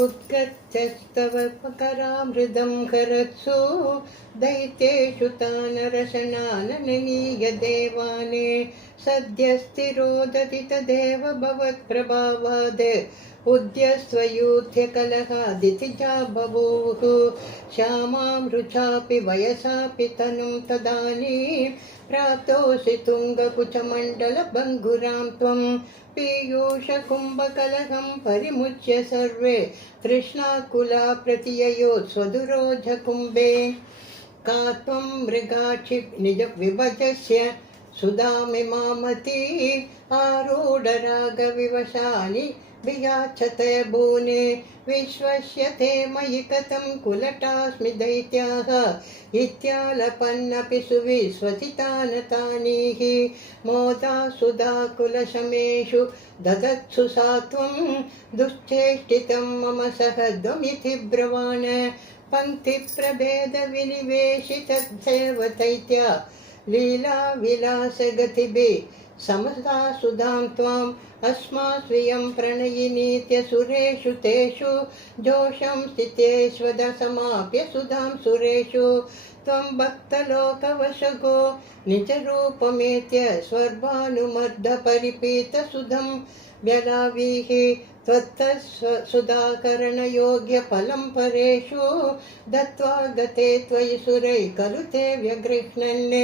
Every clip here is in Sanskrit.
उद्गत्यस्तव करामृदं करत्सु दैत्येषु तानरशनाननीय देवाने सद्यस्तिरोदति तदेव भवत्प्रभावाद् उद्यस्वयूथ्य कलहादितिजा बभूवुः श्यामां रुचापि वयसापि तनुं तदानीं प्राप्तोऽसि तुङ्गकुचमण्डलभङ्गुरां त्वं पीयूषकुम्भकलहं परिमुच्य सर्वे तृष्णाकुला प्रतिययोत्स्वदुरोधकुम्भे का त्वं मृगाक्षि निजविभजस्य सुधामिमामती आरूढरागविवशानि वियाचते भूने विश्वस्य ते मयि कथं कुलटास्मि दैत्याः इत्यालपन्नपि सुविस्वसितानतानीः मोदा सुधा कुलशमेषु ददत्सु सा त्वं दुश्चेष्टितं मम सहध्वमिति ब्रवाण पङ्क्तिप्रभेदविनिवेशितद्धेव दैत्या लीलाविलासगतिभिः समस्ता सुधां त्वाम् अस्मास्वियं प्रणयिनीत्यसुरेषु तेषु जोषं स्थितेष्वदसमाप्य सुधां सुरेषु त्वं भक्तलोकवशगो निजरूपमेत्य स्वर्भानुमर्दपरिपीतसुधं व्यलावीः त्वत्तः सुधाकरणयोग्यफलं परेषु दत्त्वा गते त्वयि सुरैः खलु ते व्यगृह्णन्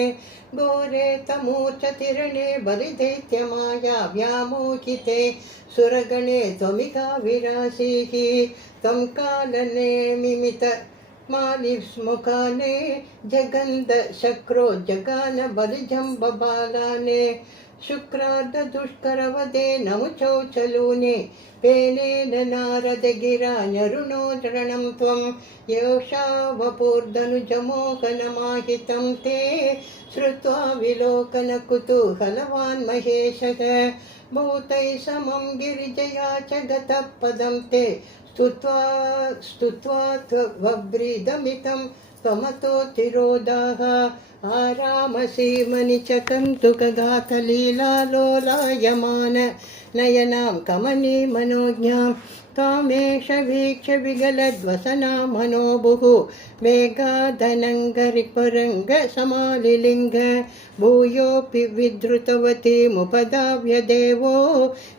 घोरे तमूर्छतिरणे बलिदैत्यमाया व्यामोहिते सुरगणे त्वमिका विरासीः त्वं कालने मिमित मालिस्मुखाने जगन्द शक्रो जगान बलिजम्बबालाने शुक्रार्धदुष्करवदे नमुचौ चलूने पेनेन नारदगिरा नरुणोदरणं त्वं योषा वपुर्धनुजमोहनमाहितं ते श्रुत्वा विलोकनकुतूहलवान् महेशः भूतैः समं गिरिजया च गतः पदं ते स्तुत्वा त्वव्रीदमितं त्वमतोतिरोधाः आरामसीमनिचकन्तुकगाथलीलालोलायमान नयनां कमनीमनोज्ञां त्वामेष वीक्ष्य विगलद्वसनां मनोभुः मेघाधनङ्गरिपुरङ्गसमालिलिङ्ग भूयोऽपि विधृतवतीमुपधाव्य देवो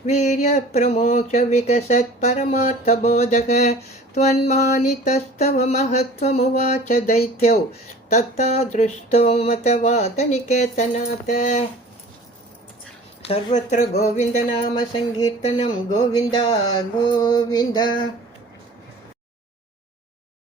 वीर्यप्रमोक्षविकसत्परमार्थबोधः त्वन्मानितस्तव महत्त्वमुवाच दैत्यौ तथा दृष्टो मतवातनिकेतनात् सर्वत्र गोविन्दनाम संकीर्तनं गोविन्द गोविन्द।